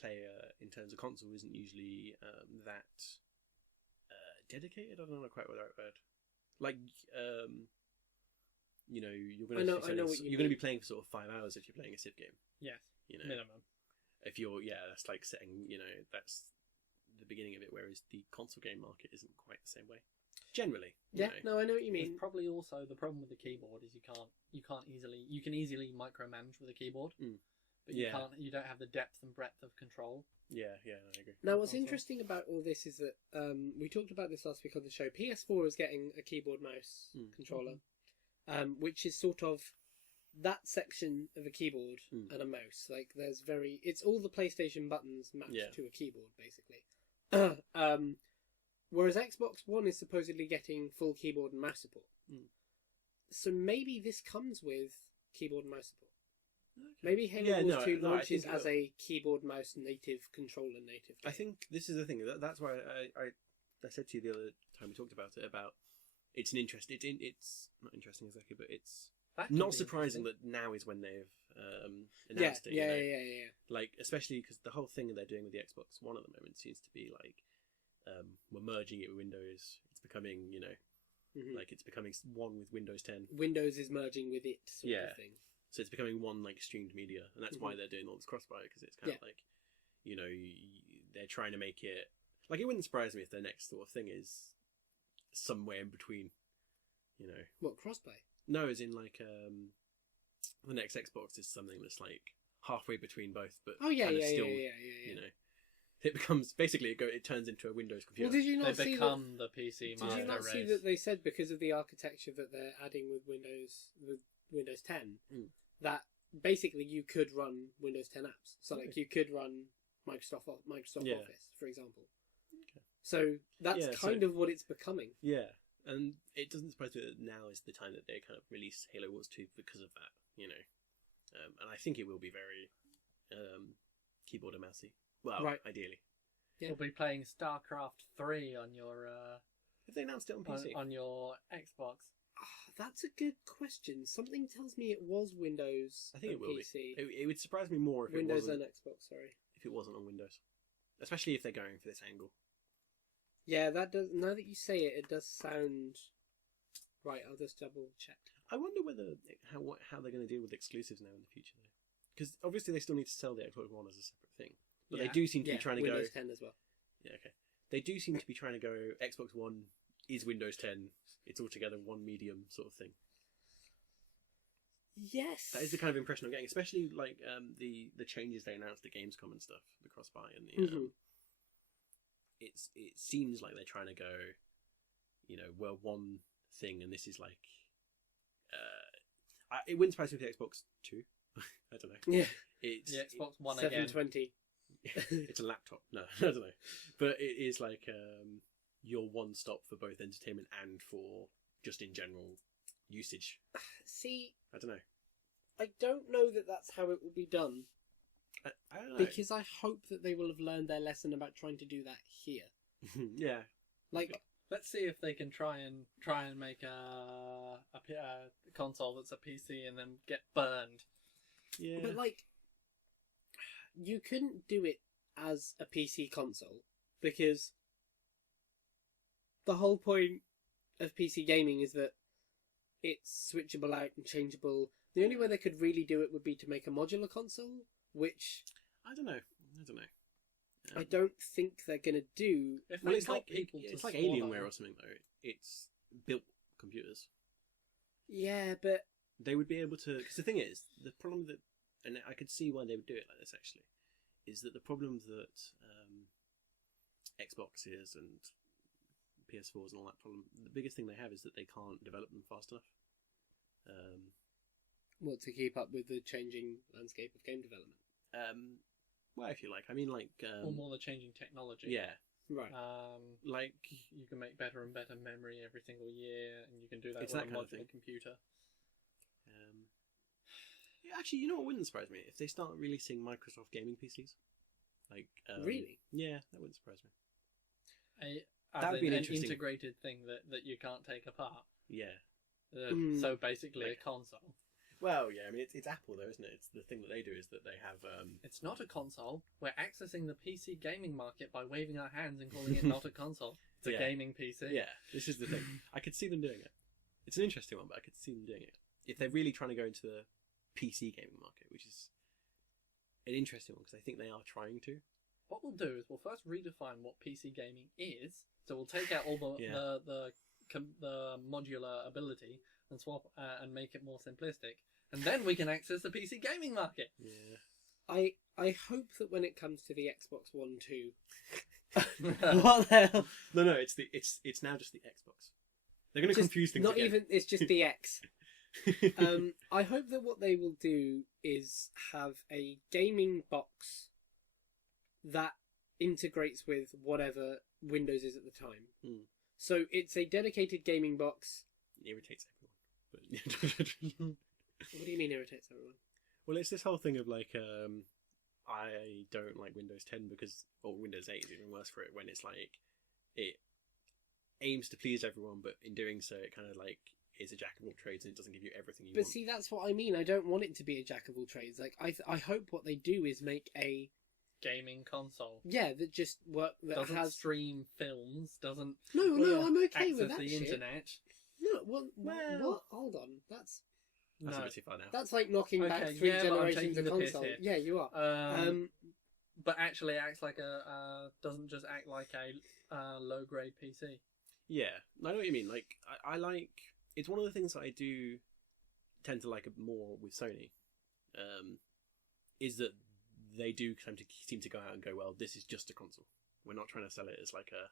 player in terms of console isn't usually that dedicated. I don't know quite what the right word. Like, you know, you're going I know what you you're going to mean. be playing for sort of 5 hours if you're playing a Civ game. Yes, You know, minimum. if you're that's like setting. You know, that's the beginning of it. Whereas the console game market isn't quite the same way. generally. Yeah, no, I know what you mean. It's probably also the problem with the keyboard is you can easily micromanage with a keyboard, but you don't have the depth and breadth of control. Yeah, I agree. Now, what's interesting about all this is that we talked about this last week on the show. PS4 is getting a keyboard mouse controller, which is sort of that section of a keyboard and a mouse. Like it's all the PlayStation buttons matched to a keyboard, basically. Whereas Xbox One is supposedly getting full keyboard and mouse support. So maybe this comes with keyboard and mouse support. Okay. Maybe Halo Wars 2 launches as a keyboard mouse native controller native game. I think this is the thing. That's why I said to you the other time we talked about it, about it's an interest. It's not interesting exactly, but it's not surprising that now is when they've announced it. Yeah. Like, especially because the whole thing they're doing with the Xbox One at the moment seems to be like we're merging it with Windows. It's becoming, like it's becoming one with Windows 10. Windows is merging with it, sort of thing. So it's becoming one like streamed media, and that's why they're doing all this crossbuy, because it's kind of like, they're trying to make it like, it wouldn't surprise me if their next sort of thing is somewhere in between. What, crossbuy? No, as in like the next Xbox is something that's like halfway between both, but it becomes basically it turns into a Windows computer. Well, did you not see the PC? Did you not see that they said because of the architecture that they're adding with Windows 10 that basically you could run Windows 10 apps? So like you could run Microsoft Office, for example. Okay. So that's kind of what it's becoming. Yeah, and it doesn't surprise me that now is the time that they kind of release Halo Wars 2 because of that. And I think it will be very keyboard and mousey. Well, ideally. Yeah. We'll be playing StarCraft 3 on your... Have they announced it on PC? On your Xbox. That's a good question. Something tells me it was Windows. I think it will PC. be. It would surprise me more if Windows it wasn't... and Xbox, sorry. If it wasn't on Windows. Especially if they're going for this angle. Yeah, that does. Now that you say it, it does sound... Right, I'll just double check. I wonder how they're going to deal with exclusives now in the future, though. Because obviously they still need to sell the Xbox One as a separate thing. But they do seem to be trying to Windows 10 as well. Yeah, okay. They do seem to be trying to go, Xbox One is Windows 10, it's altogether one medium sort of thing. Yes. That is the kind of impression I'm getting, especially like the changes they announced at Gamescom and stuff, the crossbuy and the... It seems like they're trying to go, we're one thing, and this is like... it wouldn't surprise me if the Xbox 2. I don't know. Yeah. It's the Xbox One 720. It's a laptop. No, I don't know. But it is like your one stop for both entertainment and for just in general usage. See, I don't know. I don't know that that's how it will be done. I don't know. Because I hope that they will have learned their lesson about trying to do that here. Yeah. Like, let's see if they can try and make a console that's a PC and then get burned. Yeah. But like, you couldn't do it as a PC console because the whole point of PC gaming is that it's switchable out and changeable. The only way they could really do it would be to make a modular console, which I don't know. I don't think they're going to do. It's like Alienware or something, though. It's built computers. Yeah, but they would be able to. Because the thing is, the problem that, and I could see why they would do it like this actually, is that the problem that Xboxes and PS4s and all that problem, the biggest thing they have is that they can't develop them fast enough. Well, to keep up with the changing landscape of game development. Well, if you like, I mean, like, or more the changing technology. Yeah, right. Like you can make better and better memory every single year, and you can do that it's on that a modular computer. Yeah, actually, you know what wouldn't surprise me? If they start releasing Microsoft gaming PCs. Like, really? Yeah, that wouldn't surprise me. That would be an integrated thing that you can't take apart. Yeah. So basically, a console. Well, yeah, I mean, it's Apple, though, isn't it? It's the thing that they do is that they have... It's not a console. We're accessing the PC gaming market by waving our hands and calling it not a console. It's a gaming PC. Yeah, this is the thing. I could see them doing it. It's an interesting one, but I could see them doing it. If they're really trying to go into the PC gaming market, which is an interesting one, because I think they are trying to. What we'll do is we'll first redefine what PC gaming is. So we'll take out all the the modular ability and swap and make it more simplistic, and then we can access the PC gaming market. Yeah. I hope that when it comes to the Xbox One 2, What the hell? No, it's now just the Xbox. They're going to confuse things. Not again. even. It's just the X. I hope that what they will do is have a gaming box that integrates with whatever Windows is at the time. So it's a dedicated gaming box. It irritates everyone. What do you mean irritates everyone? Well, it's this whole thing of like, I don't like Windows 10 because, or Windows 8 is even worse for it when it's like, it aims to please everyone, but in doing so, it kind of like is a jack of all trades and it doesn't give you everything you want. But see, that's what I mean. I don't want it to be a jack of all trades. Like, I hope what they do is make a gaming console. Yeah, that just work. That doesn't has stream films. Doesn't. No, I'm okay with access that the shit. internet. No, what? Hold on, that's a bit too far now. That's like knocking back 3 but I'm generations taking of the piss console. here. Yeah, you are. But actually acts like doesn't just act like a low grade PC. Yeah, I know what you mean. Like, I like. It's one of the things that I do tend to like more with Sony, is that they do seem to go out and go, well, this is just a console. We're not trying to sell it as like a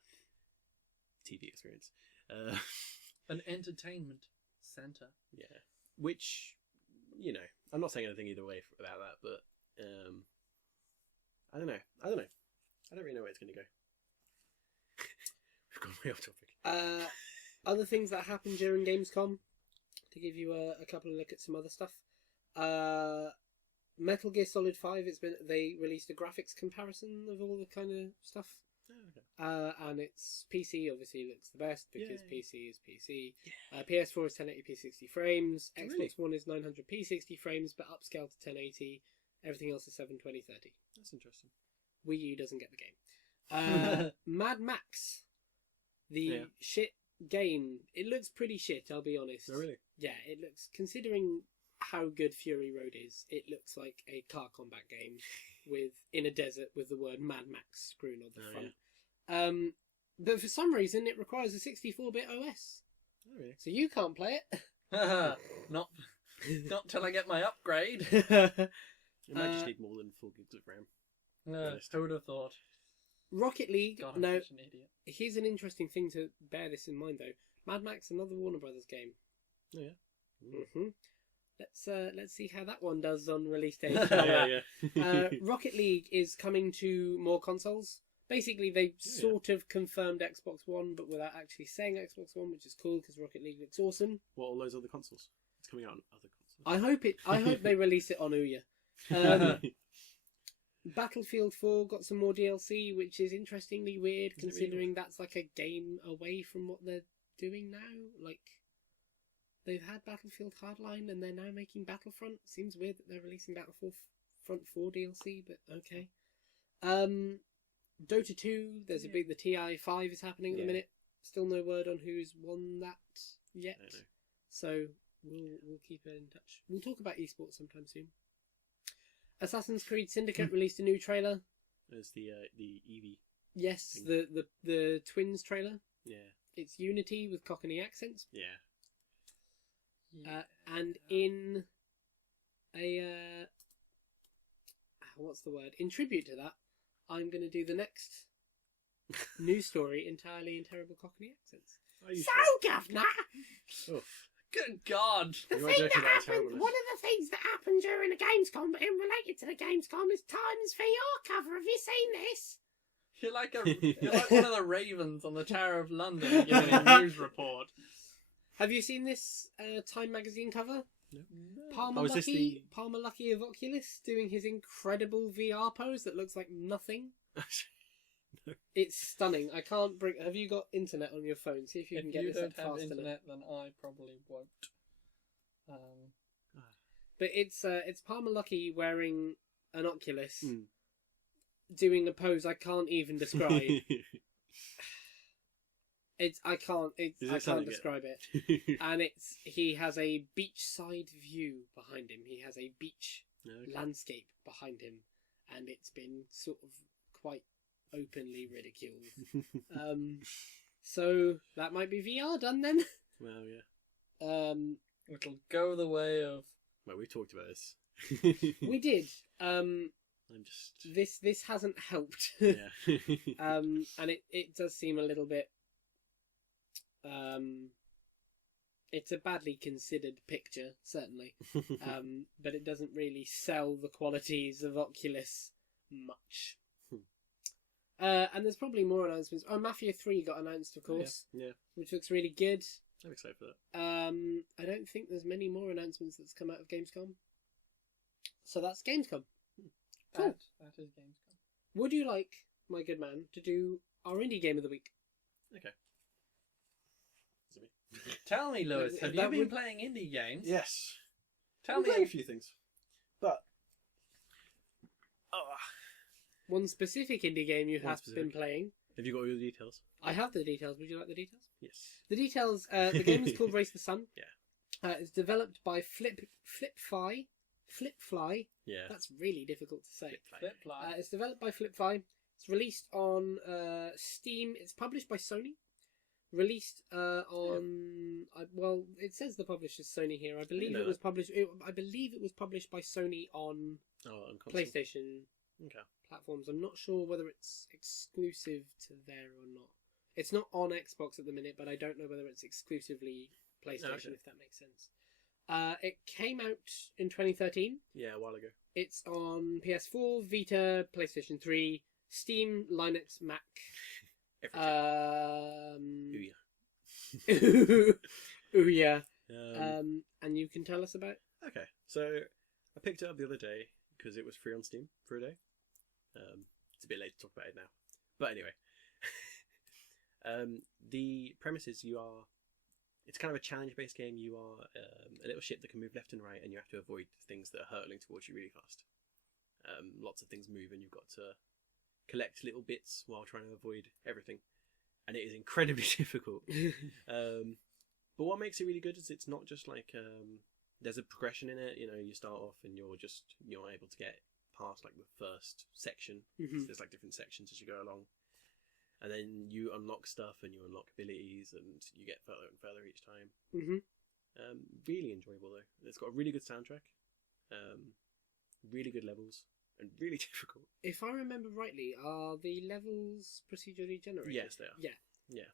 TV experience. An entertainment center. Yeah, which, you know, I'm not saying anything either way about that, but I don't know. I don't really know where it's going to go. We've gone way off topic. Other things that happened during Gamescom, to give you a couple of look at some other stuff. Metal Gear Solid 5. They released a graphics comparison of all the kind of stuff. Oh, okay. And its PC obviously looks the best because Yay. PC is PC. Yeah. PS4 is 1080p 60 frames. Oh, Xbox really? One is 900p 60 frames, but upscaled to 1080. Everything else is 720 30. That's interesting. Wii U doesn't get the game. Mad Max, the shit game. It looks pretty shit, I'll be honest. Oh, really? Yeah, it looks, considering how good Fury Road is, it looks like a car combat game in a desert with the word Mad Max screwed on the front. Yeah. But for some reason it requires a 64-bit OS. Oh, really? So you can't play it. Not till I get my upgrade. It might just need more than 4 gigs of RAM. No, who would have thought? Rocket League. God, I'm now, such an idiot. here's an interesting thing to bear this in mind, though. Mad Max, another Warner Brothers game. Oh, yeah. Let's see how that one does on release day. Yeah. Rocket League is coming to more consoles. Basically, they sort of confirmed Xbox One, but without actually saying Xbox One, which is cool because Rocket League looks awesome. What, all those other consoles? It's coming out on other consoles. I hope they release it on Ouya. Battlefield 4 got some more DLC, which is interestingly weird considering that's like a game away from what they're doing now. Like, they've had Battlefield Hardline and they're now making Battlefront. Seems weird that they're releasing Battlefront 4 DLC, but okay. Dota 2, there's the TI 5 is happening at the minute. Still no word on who's won that yet. So we'll keep it in touch. We'll talk about esports sometime soon. Assassin's Creed Syndicate released a new trailer. There's the Eevee. Yes, thing. the Twins trailer. Yeah. It's Unity with Cockney accents. Yeah. And in a what's the word? In tribute to that, I'm going to do the next news story entirely in terrible Cockney accents. So, Governor, Good God! one of the things that happened during the Gamescom, but related to the Gamescom, is Times VR cover. Have you seen this? You're like one of the ravens on the Tower of London giving a news report. Have you seen this Time magazine cover? No. Palmer Luckey of Oculus doing his incredible VR pose that looks like nothing. No. It's stunning. I can't bring. Have you got internet on your phone? See if you can get this up fast enough. If you don't have internet, then I probably won't. But it's Palmer Luckey wearing an Oculus, doing a pose I can't even describe. I can't describe it. And he has a beachside view behind him. He has a beach landscape behind him, and it's been sort of quite openly ridiculed. So that might be VR done then. Well, yeah. It'll go the way of. Well, we talked about this. We did. I'm just. This hasn't helped. Yeah. And it does seem a little bit. It's a badly considered picture, certainly, but it doesn't really sell the qualities of Oculus much. And there's probably more announcements. Oh, Mafia 3 got announced, of course, Yeah. which looks really good. I'm excited for that. I don't think there's many more announcements that's come out of Gamescom. So that's Gamescom. Cool. That is Gamescom. Would you like, my good man, to do our indie game of the week? Okay. Is it me? Tell me, Lewis, have you That been would- playing indie games? Yes. Tell I'm me. playing a few things, but One specific indie game you One have specific. been playing. have you got all the details? I have the details. Would you like the details? Yes. The details. The game is called Race the Sun. Yeah. It's developed by FlippFly. FlippFly. Yeah. That's really difficult to say. FlippFly. It's developed by FlippFly. It's released on Steam. It's published by Sony. Released on. Well, it says the publisher's Sony here. I believe it was published. I believe it was published by Sony on on console. PlayStation Okay. platforms. I'm not sure whether it's exclusive to there or not. It's not on Xbox at the minute, but I don't know whether it's exclusively PlayStation, Okay. if that makes sense. It came out in 2013. Yeah, a while ago. It's on PS4, Vita, PlayStation 3, Steam, Linux, Mac. Everything. Ooh, yeah. And you can tell us about. Okay, so I picked it up the other day because it was free on Steam for a day. It's a bit late to talk about it now, but anyway, the premise is it's kind of a challenge-based game. You are a little ship that can move left and right, and you have to avoid things that are hurtling towards you really fast. Lots of things move, and you've got to collect little bits while trying to avoid everything, and it is incredibly difficult. But what makes it really good is it's not just like there's a progression in it. You know, you start off and you're able to get past like the first section. Mhm. So there's like different sections as you go along, and then you unlock stuff and you unlock abilities, and you get further and further each time. Mm-hmm. Really enjoyable though. It's got a really good soundtrack, really good levels, and really difficult. If I remember rightly, are the levels procedurally generated? Yes, they are. Yeah. Yeah.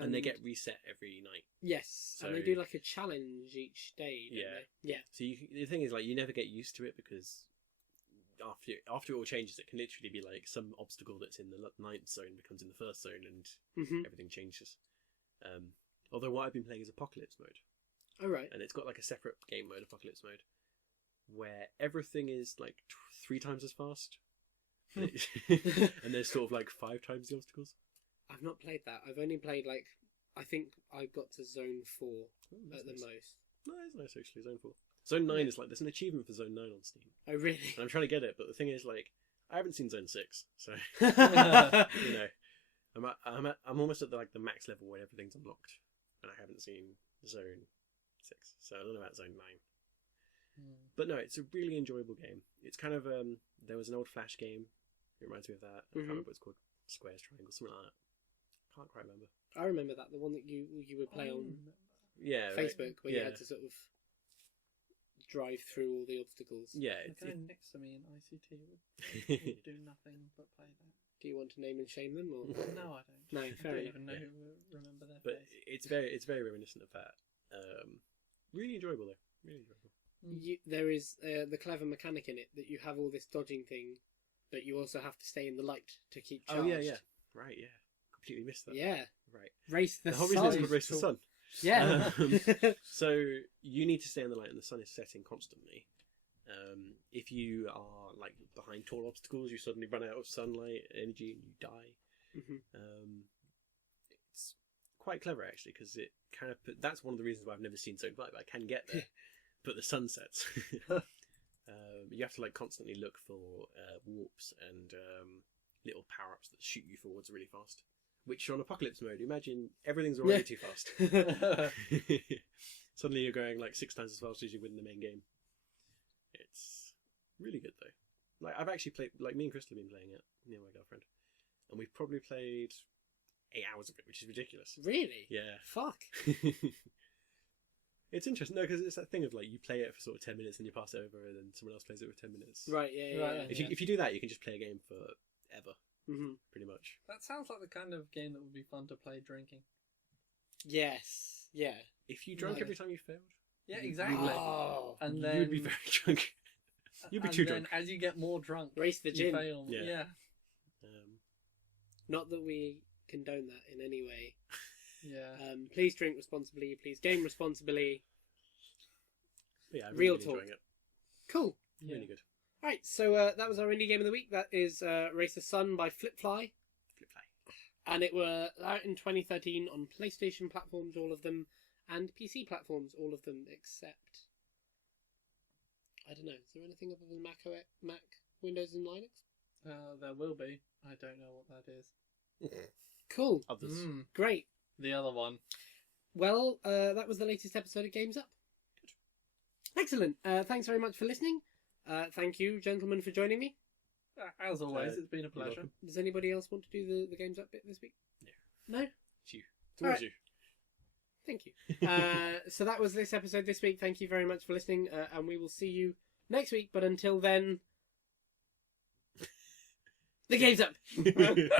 And they get reset every night. yes, and they So- do like a challenge each day. Don't Yeah. they? Yeah. So the thing is, like, you never get used to it because after it all changes, it can literally be like some obstacle that's in the ninth zone becomes in the first zone, and Mm-hmm. everything changes. Although what I've been playing is Apocalypse mode, All right. and it's got like a separate game mode, Apocalypse mode, where everything is like 3 times as fast, and there's sort of like 5 times the obstacles. I've not played that. I've only played I think I got to Zone 4 Ooh, that's at the nice. most. No, it's nice actually. Zone 4, Zone 9 is like there's an achievement for Zone 9 on Steam, Oh really? and I'm trying to get it, but the thing is, like, I haven't seen Zone 6, so yeah. you know, I'm almost at the max level where everything's unlocked, and I haven't seen Zone 6, so I don't know about Zone 9. But no, it's a really enjoyable game. It's kind of there was an old Flash game. It reminds me of that. I can't remember what it's called. Squares, triangles, something like that. Can't quite remember. I remember that, the one that you would play on Yeah, right. Facebook, where you Yeah. had to sort of drive through all the obstacles. Yeah, The it's, guy next to me in ICT would do nothing but play that. Do you want to name and shame them, or No, I don't. no? I Fair don't enough. even know Yeah. who will remember their but face. it's very reminiscent of that. Really enjoyable though. Really enjoyable. There is the clever mechanic in it that you have all this dodging thing, but you also have to stay in the light to keep charged. Oh yeah. Right, yeah. Completely missed that. Yeah. Right. Race the The whole sun. reason it's called Race the Sun. Yeah. So you need to stay in the light, and the sun is setting constantly. If you are like behind tall obstacles, you suddenly run out of sunlight energy and you die. Mhm. It's quite clever actually, because it kind of that's one of the reasons why I've never seen Zone 5. I can get there, but the sun sets. You have to like constantly look for warps and little power-ups that shoot you forwards really fast. Which on Apocalypse mode, imagine everything's already too fast. Suddenly you're going like 6 times as fast as you would in the main game. It's really good though. Like I've actually played, like me and Chris have been playing it, me and my girlfriend, and we've probably played 8 hours of it, which is ridiculous. Really? Yeah. Fuck. It's interesting, no, because it's that thing of like you play it for sort of 10 minutes and you pass it over, and then someone else plays it with 10 minutes. Right. Yeah. Right, Yeah. If you do that, you can just play a game forever, Mm-hmm. pretty much. That sounds like the kind of game that would be fun to play drinking. Yes. Yeah. If you drank Right. every time you failed, Yeah, you- exactly. Oh. And then you'd be very drunk. You'd be and too then drunk. as you get more drunk, Race the you gin. fail. Yeah. Yeah. Not that we condone that in any way. Yeah. Please drink responsibly. Please game responsibly. But yeah, I'm Real really talk. enjoying it. Cool. Yeah. Really good. All right. So that was our indie game of the week. That is Race the Sun by FlippFly. FlippFly. And it were out in 2013 on PlayStation platforms, all of them, and PC platforms, all of them, except... I don't know. Is there anything other than Mac, Windows, and Linux? There will be. I don't know what that is. Cool. Others. Mm, Great. the other one. Well, that was the latest episode of Games Up. Good. Excellent. Thanks very much for listening. Thank you, gentlemen, for joining me. As always, Uh, it's been a pleasure. welcome. Does anybody else want to do the Games Up bit this week? No? It's you. It's All always right. Thank you. So that was this episode this week. Thank you very much for listening, and we will see you next week. But until then, the game's up. you.